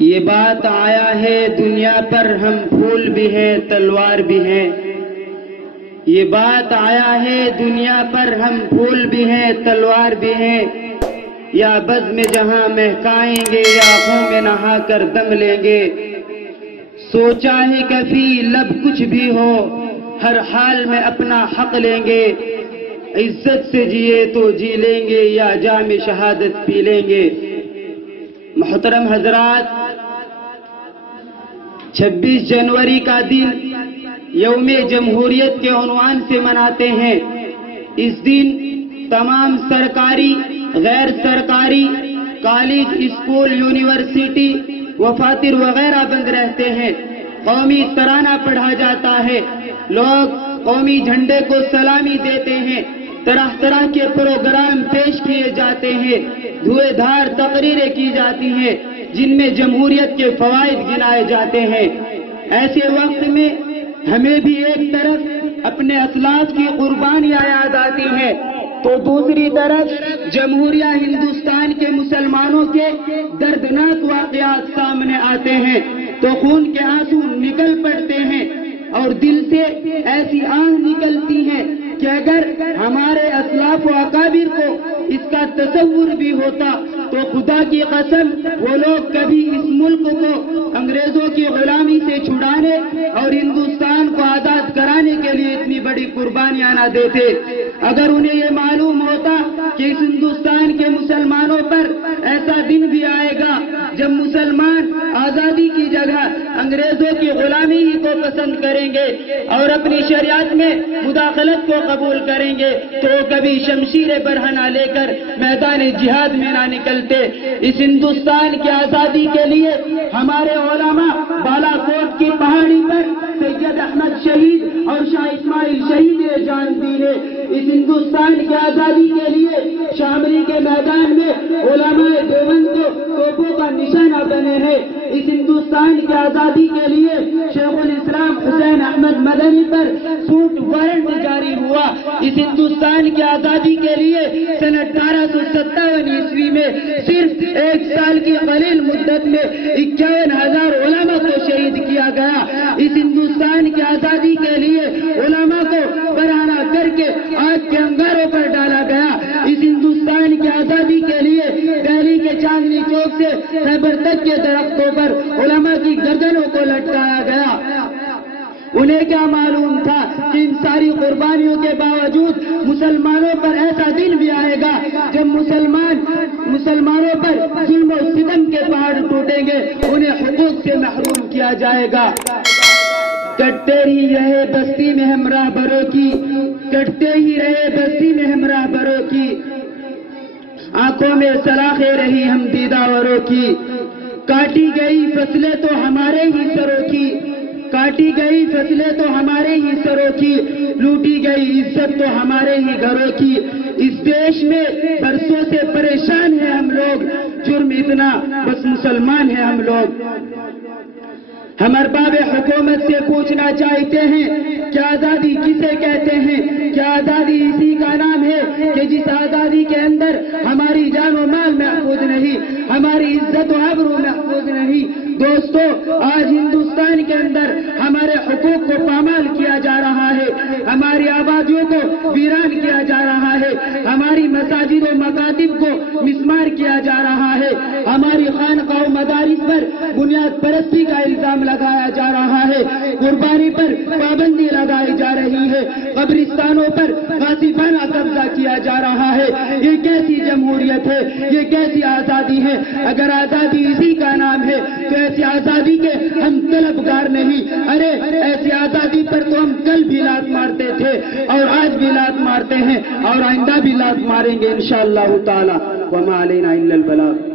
یہ بات آیا ہے دنیا پر ہم پھول بھی ہیں تلوار بھی ہیں. یہ بات آیا ہے دنیا پر ہم پھول بھی ہیں تلوار بھی ہیں. یا بز میں جہاں مہکائیں گے یا خون میں نہا کر دم لیں گے. سوچا ہے کبھی لب کچھ بھی ہو ہر حال میں اپنا حق لیں گے. عزت سے جیے تو جی لیں گے یا جام شہادت پی لیں گے. محترم حضرات، 26 جنوری کا دن یوم جمہوریت کے عنوان سے مناتے ہیں. اس دن تمام سرکاری غیر سرکاری کالج اسکول یونیورسٹی وفاتر وغیرہ بند رہتے ہیں. قومی ترانہ پڑھا جاتا ہے، لوگ قومی جھنڈے کو سلامی دیتے ہیں، طرح طرح کے پروگرام پیش کیے جاتے ہیں، دھوئے دھار تقریریں کی جاتی ہیں جن میں جمہوریت کے فوائد گنائے جاتے ہیں. ایسے وقت میں ہمیں بھی ایک طرف اپنے اسلاف کی قربانیاں یاد آتی ہیں تو دوسری طرف جمہوریہ ہندوستان کے مسلمانوں کے دردناک واقعات سامنے آتے ہیں تو خون کے آنسو نکل پڑتے ہیں اور دل سے ایسی آہ نکلتی ہے کہ اگر ہمارے اسلاف و اکابر کو اس کا تصور بھی ہوتا تو خدا کی قسم وہ لوگ کبھی اس ملک کو انگریزوں کی غلامی سے چھڑانے اور ہندوستان کو آزاد کرانے کے لیے اتنی بڑی قربانیاں نہ دیتے. اگر انہیں یہ معلوم ہوتا کہ اس ہندوستان کے مسلمانوں پر ایسا دن بھی آئے گا جب مسلمان آزادی کی جگہ انگریزوں کی غلامی ہی کو پسند کریں گے اور اپنی شریعت میں مداخلت کو قبول کریں گے تو کبھی شمشیر برہنہ لے کر میدان جہاد میں نہ نکلتے. اس ہندوستان کی آزادی کے لیے ہمارے علماء بالا کوٹ کی پہاڑی پر سید احمد شہید اور شاہ اسماعیل شہید نے جان دی ہے. اس ہندوستان کی آزادی کے لیے شاملی کے میدان میں علماء دیوبند کو توپوں کا نشانہ بنے ہیں. اس ہندوستان کی آزادی کے لیے شیخ الاسلام حسین احمد مدنی پر سوٹ وارنٹ جاری ہوا. اس ہندوستان کی آزادی کے لیے سن 1857 عیسوی میں صرف ایک سال کی قلیل مدت میں 51,000 علماء کو شہید کیا گیا. اس ہندوستان کی آزادی کے لیے علماء کو برہنہ کر کے آگ کے انگاروں پر ڈالا گیا. اس ہندوستان کی آزادی کے لیے دہلی کے چاندنی چوک سے خیبر تک کے درختوں پر علماء کی گردنوں کو لٹکایا گیا. انہیں کیا معلوم تھا کہ ان ساری قربانیوں کے باوجود مسلمانوں پر ایسا دن بھی آئے گا جب مسلمانوں پر ظلم و ستم کے پہاڑ ٹوٹیں گے، انہیں حقوق سے محروم کیا جائے گا. کٹتے ہی رہے بستی میں ہم راہبروں کی، کٹتے ہی رہے بستی میں ہم راہبروں کی، آنکھوں میں سلاخیں رہی ہم دیداوروں کی. کاٹی گئی فصلیں تو ہمارے ہی سروں کی، کاٹی گئی فصلیں تو ہمارے ہی سروں کی، لوٹی گئی عزت تو ہمارے ہی گھروں کی. اس دیش میں برسوں سے پریشان ہیں ہم لوگ، جرم اتنا بس مسلمان ہیں ہم لوگ. ہم ارباب حکومت سے پوچھنا چاہتے ہیں کہ آزادی کسے کہتے ہیں؟ کیا آزادی اسی کا نام ہے کہ جس آزادی کے اندر ہماری جان و مال محفوظ نہیں، ہماری عزت و آبرو محفوظ نہیں؟ دوستو، آج ہندوستان کے اندر ہمارے حقوق کو پامال کیا جا رہا ہے، ہماری آبادیوں کو ویران کیا جا رہا ہے، ہماری مساجد و مکاتب کو مسمار کیا جا رہا ہے، ہماری خانقاہ و مدارس پر بنیاد پرستی کا الزام لگایا جا رہا ہے، قربانی پر پابندی لگائی جا رہی ہے، قبرستانوں پر غاصبانہ قبضہ کیا جا رہا ہے. یہ کیسی جمہوریت ہے؟ یہ کیسی آزادی ہے؟ اگر آزادی اسی کا نام ہے تو ایسی آزادی کے ہم طلبگار نہیں. ارے ایسی آزادی پر تو ہم کل بھی لات مارتے تھے اور آج بھی لات مارتے ہیں اور آئندہ بھی لات ماریں گے انشاءاللہ تعالی. وما علینا الا البلاغ.